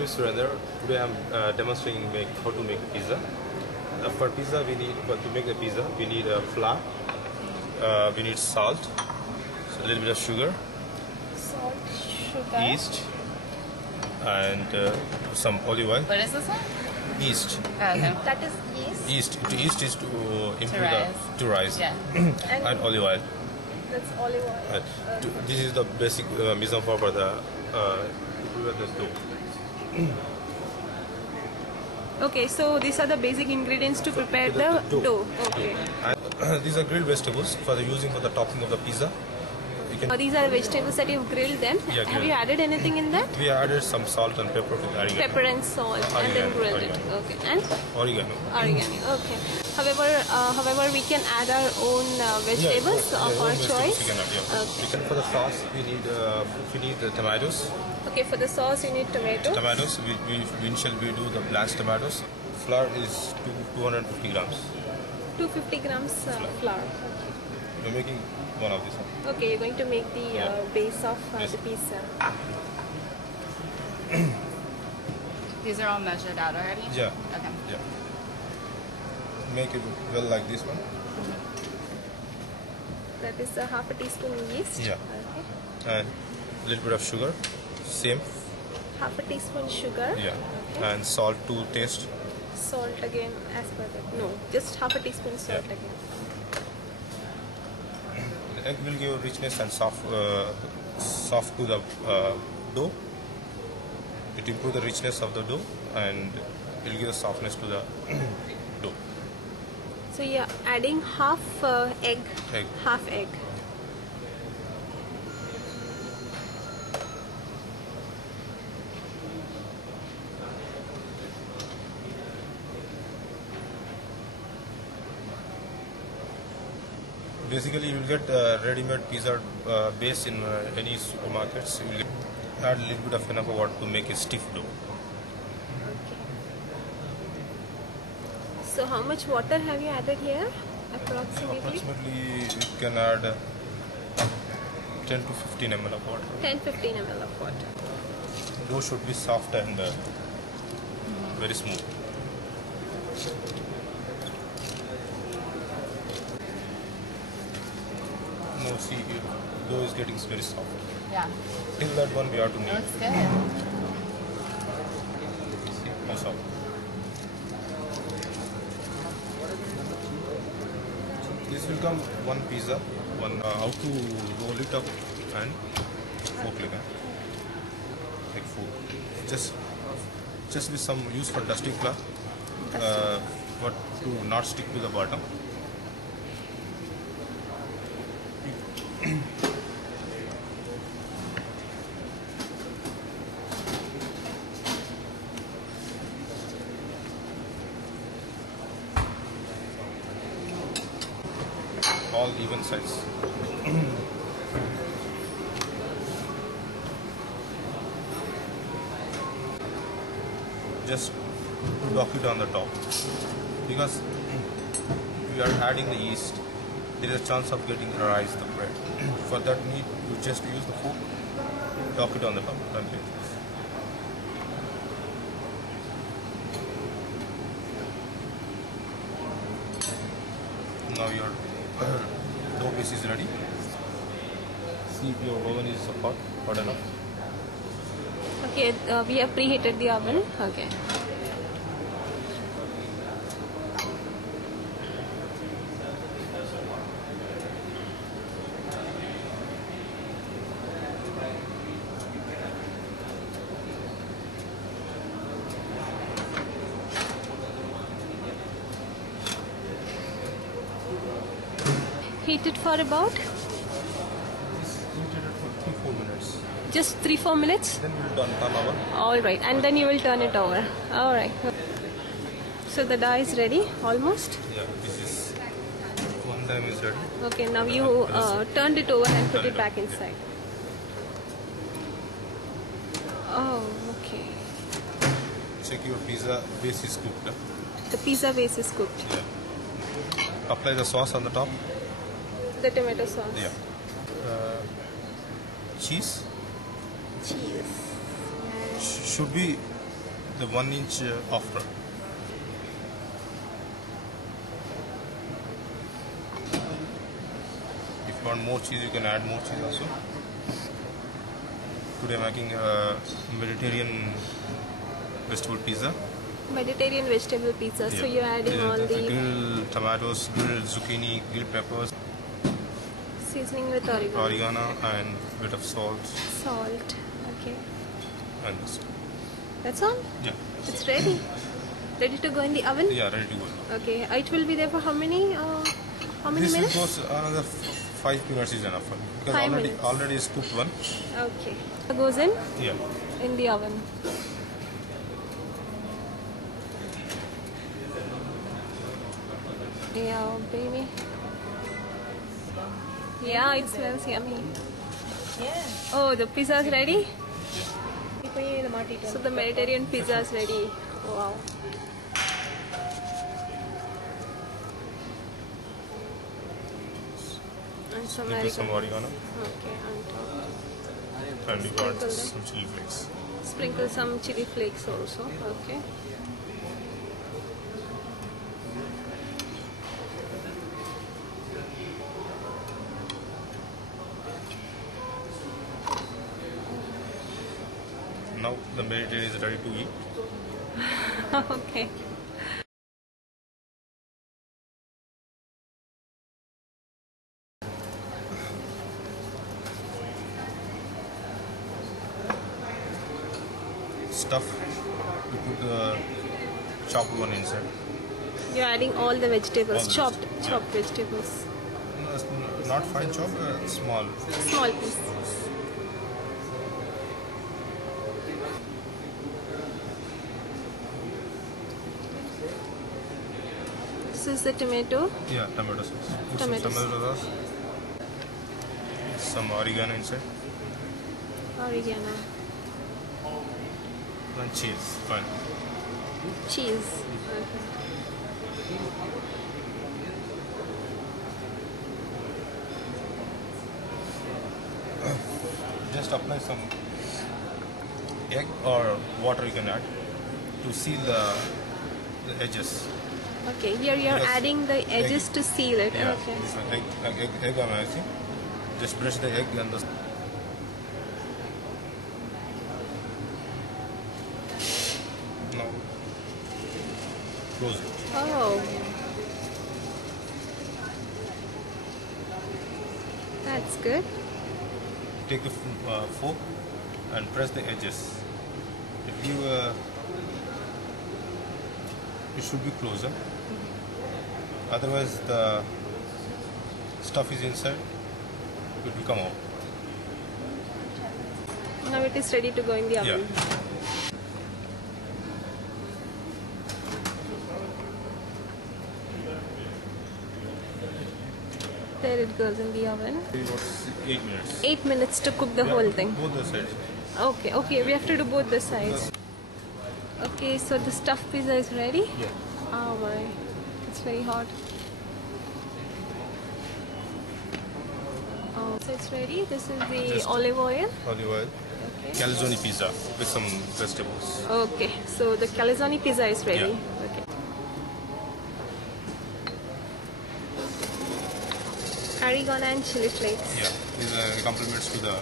name is Surender. Today I'm demonstrating how to make pizza. For pizza, to make the pizza, we need flour, we need salt, so a little bit of sugar, Salt, sugar. yeast, and some olive oil. What is this one? Yeast. Oh, okay. That is yeast. Yeast is to improve to rise. Yeah. And olive oil. That's olive oil. This is the basic mise en forme for the to prepare this dough. Okay, so these are the basic ingredients to prepare the dough. Okay. And these are grilled vegetables for the using for the topping of the pizza. These are the vegetables that you've grilled them. Yeah, Have you added anything in that? We added some salt and pepper with oregano. Pepper and salt, and then grilled it. Okay, and Oregano. oregano. Okay. However, we can add our own vegetables of our choice. We can add, yeah. Okay. For the sauce, we need the tomatoes. Okay, for the sauce you need tomato. Tomatoes. Initially we do the blanched tomatoes. Flour is 250 grams. 250 grams flour. We're making one of these. Okay, you're going to make the base of Yes. the pizza. These are all measured out already? Yeah. Okay. Yeah. Make it well like this one. That is half a teaspoon yeast. Yeah. Okay. And a little bit of sugar. Same. Half a teaspoon sugar. Yeah. Okay. And salt to taste. Salt again as per that. No, just half a teaspoon salt Yeah. again. The egg will give richness and soft to the dough. It improves the richness of the dough and it will give a softness to the dough. So you're adding half egg, Egg. half egg. Basically, you will get ready-made pizza base in any supermarkets. You will add a little bit of enough water to make a stiff dough. Okay. So how much water have you added here? Approximately? Approximately, you can add 10 to 15 ml of water. 10-15 ml of water. Dough should be soft and very smooth. No, see, dough is getting very soft. Yeah. Till that one we have to It knead. looks good. See how soft. This will come one pizza, how to roll it up and fork like fork. Just with some use for dusting flour, but to not stick to the bottom. All even size. Just dock it on the top because we are adding the yeast. There is a chance of getting rise the bread. For that need you just use the fork, dock it on the top. That's it. Now your dough base is ready. See if your oven is hot enough. Okay, we have preheated the oven. Okay. Heat it for about Heat it for 3-4 minutes. just 3-4 minutes. Then we will turn over. All right, and then you will turn it over. All right. So the dough is ready almost. Yeah, this is one time is ready. Okay, now you turned it over and put it back inside. Oh, okay. Check your pizza base is cooked. The pizza base is cooked. Yeah. Apply the sauce on the top. The tomato sauce. Yeah. Cheese Cheese. should be the 1 inch after. If you want more cheese, you can add more cheese also. Today I'm making a Mediterranean vegetable pizza. Mediterranean vegetable pizza. So you're adding all the the grilled tomatoes, grilled zucchini, grilled peppers, seasoning with oregano. oregano, and bit of salt, Salt. Okay. and this. That's all? Yeah, It's ready. Ready to go in the oven? yeah, ready to go. Okay. It will be there for how many This minutes? goes another 5 minutes is enough because 5 minutes. already is cooked one. Okay. It goes in Yeah. the oven. Yeah, baby. Yeah, it smells yummy. Yeah. Oh, the pizza is ready? இப்போ இதை மாட்டிட்டோம். So the Mediterranean pizza is ready. Wow. And some Little some oregano. oregano, Okay, on top. and you got Sprinkle them. some chili flakes. Sprinkle some chili flakes also. Okay. Now the Mediterranean is ready to eat. Okay. Stuff. You put the chopped one inside. You're adding all the vegetables, All the chopped vegetables, chopped vegetables. No, it's not fine chop, small. Small piece. This is the tomato. Yeah, tomato sauce. Put Tomato some tomato sauce. Some oregano inside. Oregano. And cheese. Fine. Cheese. Just apply some egg or water you can add to seal the edges. Okay, here you're Yes. adding the edges Egg. to seal it. Yeah, Okay. this one, egg I'm adding. Just brush the egg and the. Now close it. Oh. That's good. Take the fork and press the edges. If you it should be closer. Otherwise, the stuff is inside. It will come out. Now it is ready to go in the oven. Yeah. There it goes in the oven. About 8 minutes. 8 minutes to cook the Yeah, whole thing. Both the sides. Okay, okay, we have to do both the sides. Okay, so the stuffed pizza is ready. Yeah. Oh my, it's very hot. Oh, so it's ready. This is the Just- olive oil. Olive oil. Okay. Calzone pizza with some vegetables. Okay, so the calzone pizza is ready. Yeah. Okay. Oregano and chili flakes. Yeah. These are compliments to the